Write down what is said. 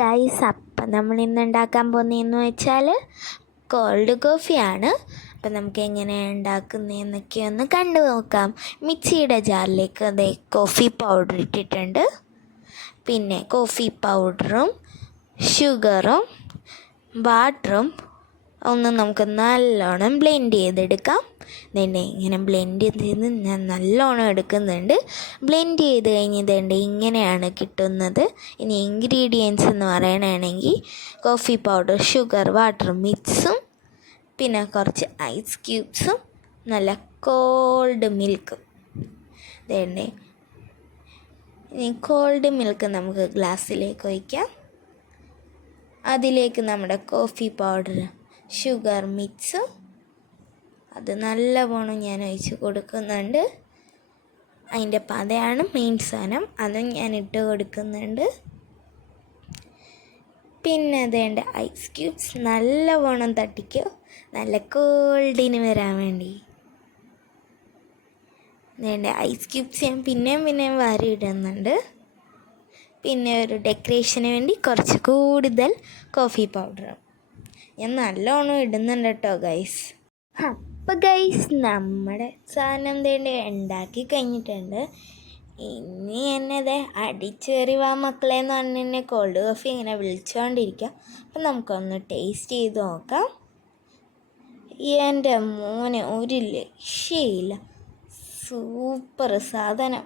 Guys, അപ്പം നമ്മൾ ഇന്ന് ഉണ്ടാക്കാൻ പോകുന്നതെന്ന് വെച്ചാൽ കോൾഡ് കോഫിയാണ്. അപ്പം നമുക്ക് എങ്ങനെയാണ് ഉണ്ടാക്കുന്നതെന്നൊക്കെ ഒന്ന് കണ്ടു നോക്കാം. മിക്സിയുടെ ജാറിലേക്ക് അതേ കോഫി പൗഡർ ഇട്ടിട്ടുണ്ട്. പിന്നെ കോഫി പൗഡറും ഷുഗറും വാട്ടറും ഒന്ന് നമുക്ക് നല്ലോണം ബ്ലെൻഡ് ചെയ്തെടുക്കാം. ഇതേണ്ട ഇങ്ങനെ ബ്ലെൻഡ് ചെയ്ത് ഞാൻ നല്ലോണം എടുക്കുന്നുണ്ട്. ബ്ലെൻഡ് ചെയ്ത് കഴിഞ്ഞിതേണ്ട ഇങ്ങനെയാണ് കിട്ടുന്നത്. ഇനി ഇൻഗ്രീഡിയൻസ് എന്ന് പറയണമെങ്കിൽ കോഫി പൗഡർ, ഷുഗർ, വാട്ടർ മിക്സും പിന്നെ കുറച്ച് ഐസ് ക്യൂബ്സും നല്ല കോൾഡ് മിൽക്കും. ഇതേണ്ടേ ഇനി കോൾഡ് മിൽക്ക് നമുക്ക് ഗ്ലാസ്സിലേക്ക് ഒഴിക്കാം. അതിലേക്ക് നമ്മുടെ കോഫി പൗഡർ, ഷുഗർ മിക്സ് അത് നല്ലവണ്ണം ഞാൻ ഒഴിച്ച് കൊടുക്കുന്നുണ്ട്. അതിൻ്റെ പതയാണ് മെയിൻ സാധനം, അതും ഞാൻ ഇട്ട് കൊടുക്കുന്നുണ്ട്. പിന്നെ അതേണ്ട ഐസ് ക്യൂബ്സ് നല്ലവണ്ണം തട്ടിക്കോ, നല്ല കോൾഡിന് വരാൻ വേണ്ടി. വേണ്ട ഐസ് ക്യൂബ്സ് ഞാൻ പിന്നെയും വാരി ഇടുന്നുണ്ട്. പിന്നെ ഒരു ഡെക്കറേഷന് വേണ്ടി കുറച്ച് കൂടുതൽ കോഫി പൗഡർ ഞാൻ നല്ലോണം ഇടുന്നുണ്ട് കേട്ടോ ഗൈസ്. അപ്പോൾ ഗൈസ്, നമ്മുടെ സാധനം തേണ്ടി ഉണ്ടാക്കി കഴിഞ്ഞിട്ടുണ്ട്. ഇനി എന്നത് അടിച്ചേറി വാ മക്കളെ എന്ന് പറഞ്ഞ് തന്നെ കോൾഡ് കോഫി ഇങ്ങനെ വിളിച്ചുകൊണ്ടിരിക്കുക. അപ്പം നമുക്കൊന്ന് ടേസ്റ്റ് ചെയ്ത് നോക്കാം. എൻ്റെ മോനെ ഒരു രക്ഷയില്ല, സൂപ്പർ സാധനം.